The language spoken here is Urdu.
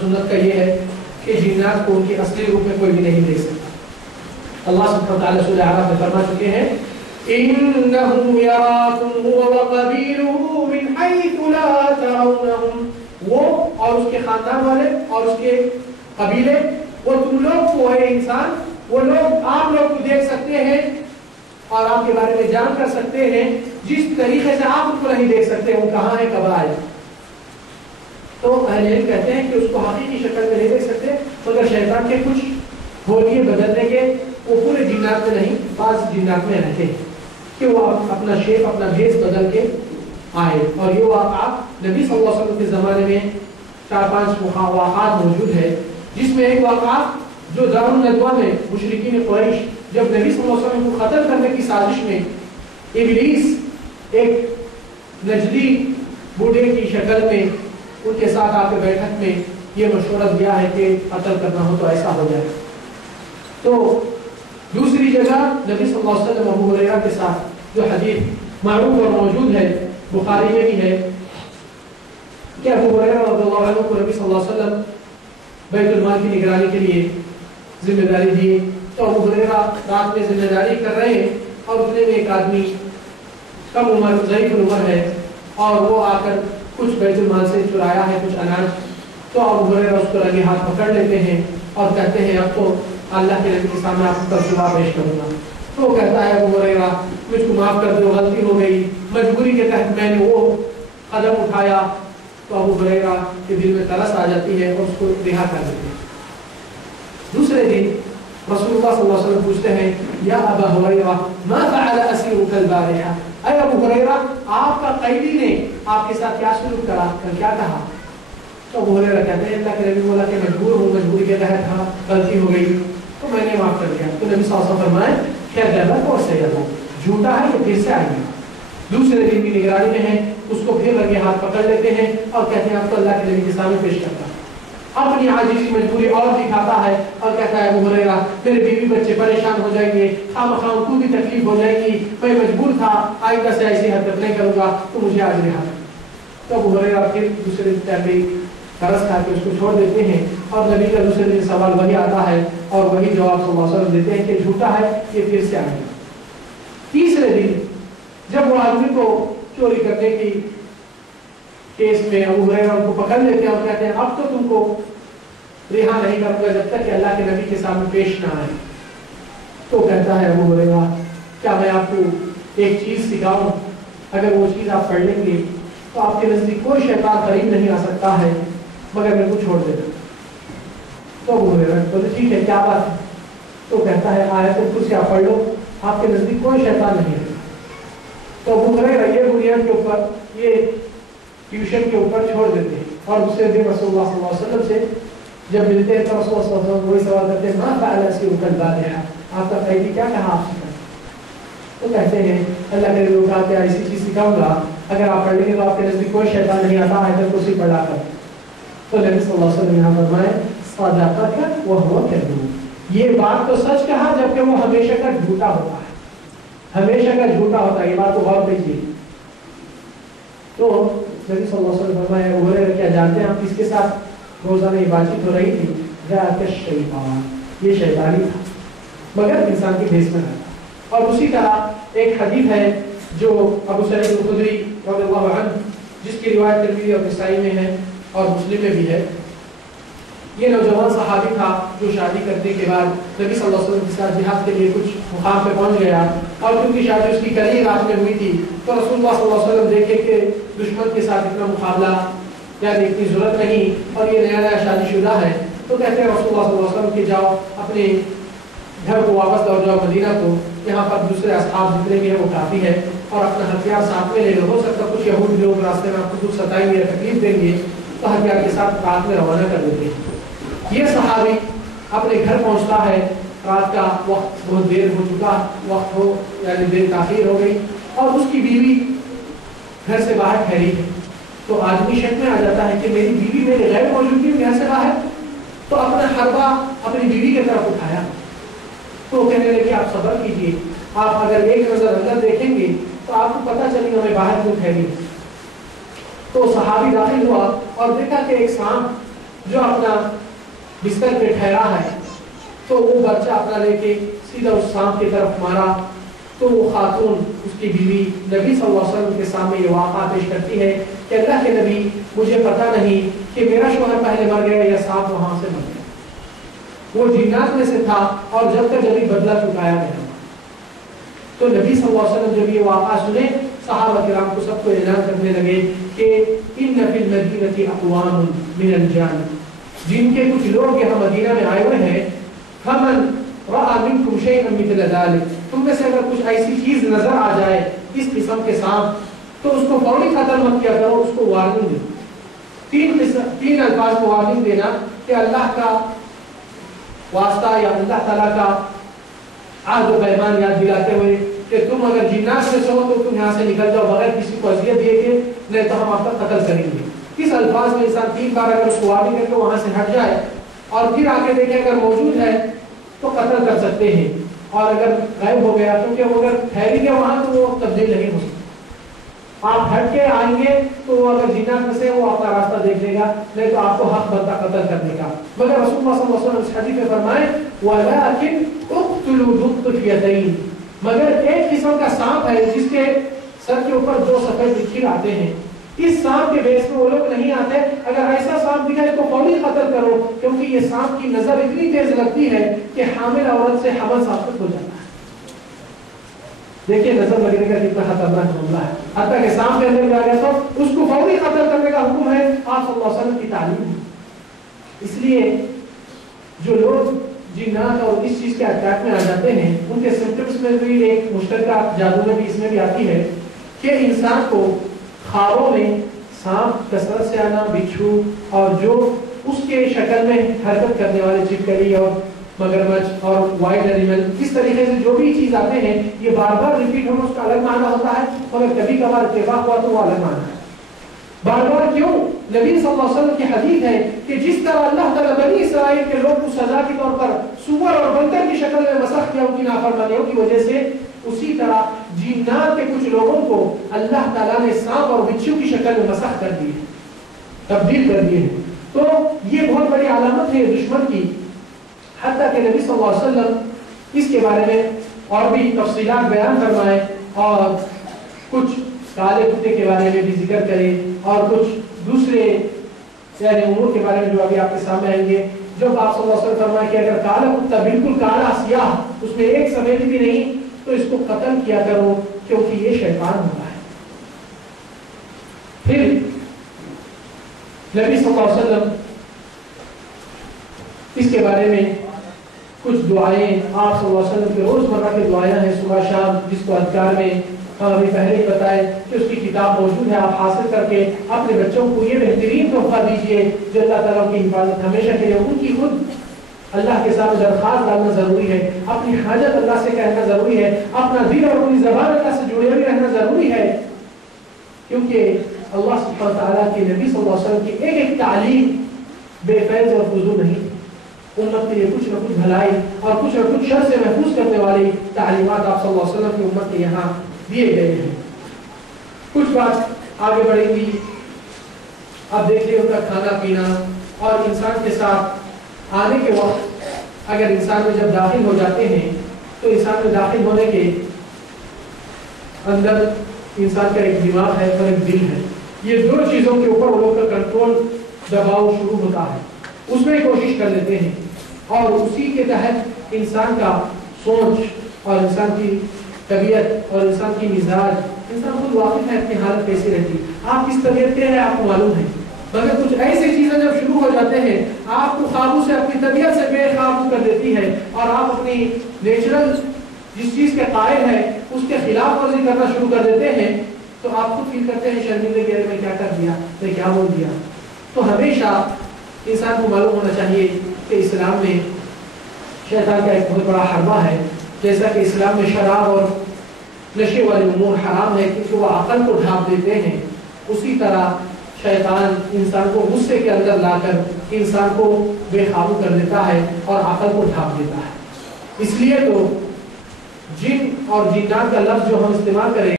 سنت کا یہ ہے کہ جنات کو ان کے اصلی روپ میں کوئی بھی نہیں دیکھ سکتا۔ اللہ سبحانہ وتعالی سورہ اعراف میں فرما چکے ہیں إِنَّهُ يَرَاكُمْ هُوَ وَقَبِيلُهُ مِنْ حَيْثُ لَا تَرَوْنَهُمْ، وہ اور اس کے خاندان والے اور اس کے قبیلے، وہ تم لوگ کو ہے انسان، وہ لوگ آپ لوگ کو دیکھ سکتے ہیں اور آپ کے بارے میں جان کر سکتے ہیں جس طریقے سے آپ ان کو نہیں دیکھ سکتے، وہ کہاں ہے کب آئے۔ تو اہل علم کہتے ہیں کہ اس کو حقیقی شکل میں نہیں دیکھ سکتے، مگر شیطان کے کچھ ہولیے بدلنے کے وہ پورے جنات میں نہیں، بعض جنات میں رہتے ہیں کہ وہ اپنا شیپ اپنا بھیس بدل کے آئے۔ اور یہ واقعات نبی صلی اللہ علیہ وسلم کے زمانے میں 4-5 واقعات موجود ہے، جس میں ایک واقعات جو دار الندوہ میں مشرکین قریش جب نبی صلی اللہ علیہ وسلم کو قتل کرنے کی سازش میں ابلیس ایک نجدی بوڑھے کی شکل میں ان کے ساتھ آ کے بیٹھک میں یہ مشورہ دیا ہے کہ قتل کرنا ہو تو ایسا ہو جائے۔ تو دوسری جگہ نبی صلی اللہ علیہ وسلم ابو ہریرہ کے ساتھ جو حدیث معروف اور موجود ہے بخاری میں بھی ہے کہ ابو ہریرہ رضی اللہ عنہ کو نبی صلی اللہ علیہ وسلم بیت المال کی نگرانی کے لیے ذمہ داری دی، تو ابو ہریرہ رات میں ذمہ داری کر رہے ہیں اور اتنے میں ایک آدمی کم عمر ضعیف العمر ہے اور وہ آ کر کچھ بیت المال سے چرایا ہے کچھ اناج، تو ابو ہریرہ اس کو رنگے ہاتھ پکڑ لیتے ہیں اور کہتے ہیں اب تو اللہ کے نبی کے سامنے آپ کا جواب پیش کروں گا۔ تو وہ کہتا ہے ابو ہریرہ مجھ کو معاف کر دو، غلطی ہو گئی، مجبوری کے تحت میں نے وہ قدم اٹھایا۔ تو ابو ہریرہ کے دل میں ترس آ جاتی ہے اور اس کو رہا کر دیتے ہیں۔ دوسرے دن رسول اللہ صلی اللہ علیہ وسلم پوچھتے ہیں یا ابا ہریرہ ما فعل اسیرک البارحہ، اے ابو ہریرہ آپ کا قیدی نے آپ کے ساتھ کیا سلوک کرا، کیا کہا؟ تو ابو ہریرہ کہتے ہیں اللہ کے نبی بولا کہ مجبور ہوں، مجبوری کے تحت تھا، غلطی ہو گئی تو میں نے معاف کر دیا۔ تو نبی صلی اللہ علیہ وسلم فرمائے خیر غلط اور صحیح غلط، جھوٹا ہے تو پھر سے آئیے۔ دوسرے دن کی نگرانی میں ہے، اس کو پھر رنگے ہاتھ پکڑ لیتے ہیں اور کہتے ہیں اب تو اللہ کے نبی کے سامنے پیش کرتا ہے، اپنی عاجزی مجبوری اور دکھاتا ہے اور کہتا ہے ابو ہریرہ میرے بیوی بچے پریشان ہو جائیں گے، خواہ کو بھی تکلیف ہو جائے گی، میں مجبور تھا، آئندہ سے ایسی حرکت نہیں کروں گا، تو مجھے آج رہا کر۔ تو ابو ہریرہ پھر دوسرے دن ترس کھا کے اس کو چھوڑ دیتے ہیں اور نبی کا دوسرے دن سوال وہی آتا ہے اور وہی جواب صلی اللہ علیہ وسلم دیتے ہیں کہ جھوٹا ہے، یہ پھر سے آئے۔ تیسرے دن جب وہ آدمی کو چوری کرنے کی کیس میں ابو ہریرہ ان کو پکڑ لیتے ہیں اور کہتے ہیں اب تو تم کو رہا نہیں کروں گا جب تک کہ اللہ کے نبی کے سامنے پیش نہ آئے۔ تو کہتا ہے ابو ہریرہ کیا میں آپ کو ایک چیز سکھاؤں، اگر وہ چیز آپ پڑھ لیں گے تو آپ کے نزدیک کوئی شیطان قریب نہیں آ سکتا ہے مگر میرے کو چھوڑ دینا۔ تو ابو ہریرہ بولے ٹھیک ہے کیا بات ہے؟ تو کہتا ہے آیت الکرسی آپ پڑھ لو، آپ کے نزدیک کوئی شیطان نہیں ہے۔ تو ابو ہریرہ یہ بنیاد کے اوپر یہ ٹیوشن کے اوپر چھوڑ دیتے ہیں اور دوسرے دن رسول اللہ صلی اللہ علیہ وسلم سے جب ملتے ہیں تو رسول اللہ صلی اللہ علیہ وسلم وہی سوال کرتے ہیں ما فعل اسیرک البارحہ، آپ کا قیدی کیا کہا آپ سے؟ تو کہتے ہیں اللہ کے نبی کہا کہ ایسی چیز سکھاؤں گا اگر آپ پڑھ لیں گے تو آپ کے نزدیک کوئی شیطان نہیں آتا آیت الکرسی پڑھا کر۔ تو نبی صلی اللہ علیہ وسلم یہاں فرمائے صدقک وہو کذوب، یہ بات تو سچ کہا جبکہ وہ ہمیشہ کا جھوٹا ہوتا ہے، ہمیشہ کا جھوٹا ہوتا ہے، یہ بات کو غور کیجیے۔ تو نبی صلی اللہ علیہ وسلم فرمائے ابو ہریرہ کیا جانتے ہیں آپ کس کے ساتھ روزانہ یہ بات چیت ہو رہی تھی؟ ذاک الشیطان، یہ شیطانی تھا مگر انسان کی بھیس میں رہتا۔ اور اسی طرح ایک حدیث ہے جو ابو سعید الخدری رضی اللہ عنہ جس کی روایت ترمذی اور نسائی میں ہے اور مسلم میں بھی ہے، یہ نوجوان صحابی تھا جو شادی کرنے کے بعد نبی صلی اللہ علیہ وسلم کے ساتھ جہاد کے لیے کچھ مقام پہ پہنچ گیا اور کیونکہ شادی اس کی کل ہی رات میں ہوئی تھی تو رسول اللہ صلی اللہ علیہ وسلم دیکھے کہ دشمن کے ساتھ اتنا مقابلہ یعنی اتنی ضرورت نہیں اور یہ نیا نیا شادی شدہ ہے، تو کہتے ہیں رسول اللہ صلی اللہ علیہ وسلم کہ جاؤ اپنے گھر کو واپس لوٹ جاؤ مدینہ کو، یہاں پر دوسرے اصحاب جتنے بھی ہیں وہ کافی ہے اور اپنا ہتھیار ساتھ میں لے لو، ہو سکتا کچھ یہود لوگ راستے میں آپ کو کچھ ستائیں گے تکلیف دیں گے تو ہتھیار کے ساتھ رات میں روانہ کر دیتے ہیں۔ یہ صحابی اپنے گھر پہنچتا ہے، رات کا وقت بہت دیر ہو چکا، وقت ہو یعنی دیر تاخیر ہو گئی اور اس کی بیوی گھر سے باہر ٹھہری ہے، تو آدمی شک میں آ جاتا ہے کہ میری بیوی میرے غیر موجودگی میں گھر سے باہر، تو اپنا حربہ اپنی بیوی کی طرف اٹھایا تو کہنے لگے آپ صبر کیجیے، آپ اگر ایک نظر اندر دیکھیں گے تو آپ کو پتہ چلے گا میں باہر کیوں ٹھہری۔ تو صحابی داخل ہوا اور دیکھا کہ ایک سانپ جو اپنا بستر پہ ٹھہرا ہے تو وہ بچہ اپنا لے کے سیدھا اس سانپ کی طرف مارا، تو وہ خاتون اس کی بیوی نبی صلی اللہ علیہ وسلم کے سامنے یہ واقعہ پیش کرتی ہے کہ اللہ کے نبی مجھے پتا نہیں کہ میرا شوہر پہلے مر گیا یا سانپ وہاں سے مر گیا، وہ جنات میں سے تھا اور جب تک جبھی بدلہ چکایا گیا۔ تو نبی صلی اللہ علیہ وسلم جب یہ واقعہ سنے صحابہ کرام کو سب کو اعلان کرنے لگے کہ ان فی المدینہ اقوام من الجان، جن کے کچھ لوگ یہاں مدینہ میں آئے ہوئے ہیں، فمن رأى منکم شیئا مثل ذلک، تم میں سے اگر کچھ ایسی چیز نظر آ جائے اس قسم کے سانپ تو اس کو فوری قتل مت کیا کرو، اس کو وارننگ دو۔ تین الفاظ کو وارننگ دینا کہ اللہ کا واسطہ یا اللہ تعالیٰ کا عہد و پیمان یاد دلاتے ہوئے کہ تم اگر جنات میں سے ہو تو تم یہاں سے نکل جاؤ بغیر کسی کو اذیت دیے کے، نہیں تو ہم آپ کا قتل کریں گے۔ اس الفاظ میں انسان 3 بار اگر اس کو وارننگ کر کے وہاں سے ہٹ جائے اور پھر آگے دیکھیں اگر موجود ہے تو قتل کر سکتے ہیں، اور اگر غائب ہو گیا کیونکہ وہ اگر ٹھہری گیا وہاں تو وہ تبدیل نہیں ہو سکتا۔ آپ ہٹ کے آئیں گے تو وہ اگر جنات میں سے وہ آپ کا راستہ دیکھ لے گا، نہیں تو آپ کو حق بنتا قتل کرنے کا۔ مگر رسول اللہ صلی اللہ علیہ وسلم اس حدیث میں فرمائے وَلَٰكِنْ اُقْتُلُوا ذُو الطُّفْيَتَيْنِ، مگر ایک قسم کا سانپ ہے جس کے سر کے اوپر 2 سفید لکیر آتے ہیں، اس سانپ کے بیس میں وہ لوگ نہیں آتے، اگر ایسا سانپ دکھائے تو فوری قتل کرو، کیونکہ یہ سانپ کی نظر اتنی تیز لگتی ہے کہ حامل عورت سے حمل ثابت ہو جاتا ہے۔ دیکھیے نظر لگنے کا کتنا خطرناک معاملہ ہے، حتیٰ کہ سانپ کے اندر آ گیا تو اس کو فوری قتل کرنے کا حکم ہے، آپ صلی اللہ علیہ وسلم کی تعلیم ہے۔ اس لیے جو لوگ جنات اور اس چیز کے اٹیک میں آ جاتے ہیں ان کے سمپٹمز میں بھی ایک مشترکہ جادو میں بھی اس میں بھی آتی ہے کہ انسان کو خوابوں میں سانپ کثرت سے آنا، بچھو اور جو اس کے شکل میں حرکت کرنے والے چھپکلی اور مگرمچھ اور وائلڈ اینیمل، اس طریقے سے جو بھی چیز آتے ہیں یہ بار بار ریپیٹ ہونا، اس کا الگ معنی ہوتا ہے، مگر کبھی کبھار اتفاق ہوا تو وہ الگ معنی ہے۔ بار بار کیوں؟ نبی صلی اللہ علیہ وسلم کی حدیث ہے کہ جس طرح اللہ تعالیٰ بنی اسرائیل کے لوگ کو سزا کے طور پر سور اور بندر کی شکل میں مسخ کیا ان کی نافرمانیوں کی وجہ سے، اسی طرح جنات کے کچھ لوگوں کو اللہ تعالیٰ نے سانپ اور بچھو کی شکل میں مسخ کر دی ہے، تبدیل کر دیے ہیں۔ تو یہ بہت بڑی علامت ہے دشمن کی، حتیٰ کہ نبی صلی اللہ علیہ وسلم اس کے بارے میں اور بھی تفصیلات بیان فرمائے اور کچھ کالے کتے کے بارے میں بھی ذکر کرے اور کچھ دوسرے یعنی امور کے بارے میں جو ابھی آپ کے سامنے آئیں گے۔ جب آپ صلی اللہ علیہ وسلم فرمائے کہ اگر کالا کتا بالکل کالا سیاہ اس میں ایک سفید بھی نہیں تو اس کو قتل کیا کرو کیونکہ یہ شیطان ہوتا ہے۔ پھر نبی صلی اللہ علیہ وسلم اس کے بارے میں کچھ دعائیں آپ صلی اللہ علیہ وسلم کے روزمرہ کی دعائیں ہیں صبح شام، جس کو اذکار میں ہم ابھی پہلے ہی بتائے کہ اس کی کتاب موجود ہے، آپ حاصل کر کے اپنے بچوں کو یہ بہترین تحفہ دیجیے جو اللہ تعالیٰ کی حفاظت ہمیشہ کے لیے ان کی خود اللہ کے سامنے درخواست ڈالنا ضروری ہے، اپنی حاجت اللہ سے کہنا ضروری ہے، اپنا دل اور اپنی زبان اللہ سے جڑے ہوئے رہنا ضروری ہے، کیونکہ اللہ سبحانہ وتعالیٰ کے نبی صلی اللہ علیہ وسلم کی ایک ایک تعلیم بے فیض اور فضول نہیں، امت کے لیے کچھ نہ کچھ بھلائی اور کچھ نہ کچھ شر سے محفوظ کرنے والی تعلیمات آپ صلی اللہ علیہ وسلم کی امت کے یہاں دیے گئے ہیں۔ کچھ بات آگے بڑھیں گی، اب دیکھیے ان کا کھانا پینا اور انسان کے ساتھ آنے کے وقت اگر انسان میں جب داخل ہو جاتے ہیں تو انسان میں داخل ہونے کے اندر انسان کا ایک دماغ ہے اور ایک دل ہے، یہ 2 چیزوں کے اوپر وہ لوگ کا کنٹرول دباؤ شروع ہوتا ہے، اس میں کوشش کر لیتے ہیں اور اسی کے تحت انسان کا سوچ اور انسان کی طبیعت اور انسان کی مزاج، انسان خود واقف ہے اپنی حالت کیسی رہتی، آپ کس طبیعت کے ہیں آپ کو معلوم ہے، مگر کچھ ایسی چیزیں جب شروع ہو جاتے ہیں آپ کو قابو سے اپنی طبیعت سے بے قابو کر دیتی ہے اور آپ اپنی نیچرل جس چیز کے قائل ہے اس کے خلاف ورزی کرنا شروع کر دیتے ہیں تو آپ خود فیل کرتے ہیں شرمندگی کہ میں کیا کر دیا، میں کیا بول دیا۔ تو ہمیشہ انسان کو معلوم ہونا چاہیے کہ اسلام میں شیطان کا ایک بہت بڑا حربہ ہے، جیسا کہ اسلام میں شراب اور نشے والے امور حرام ہے کیونکہ وہ عقل کو ڈھانپ دیتے ہیں، اسی طرح شیطان انسان کو غصے کے اندر لا کر انسان کو بے قابو کر دیتا ہے اور عقل کو ڈھانپ دیتا ہے۔ اس لیے تو جن اور جنات کا لفظ جو ہم استعمال کریں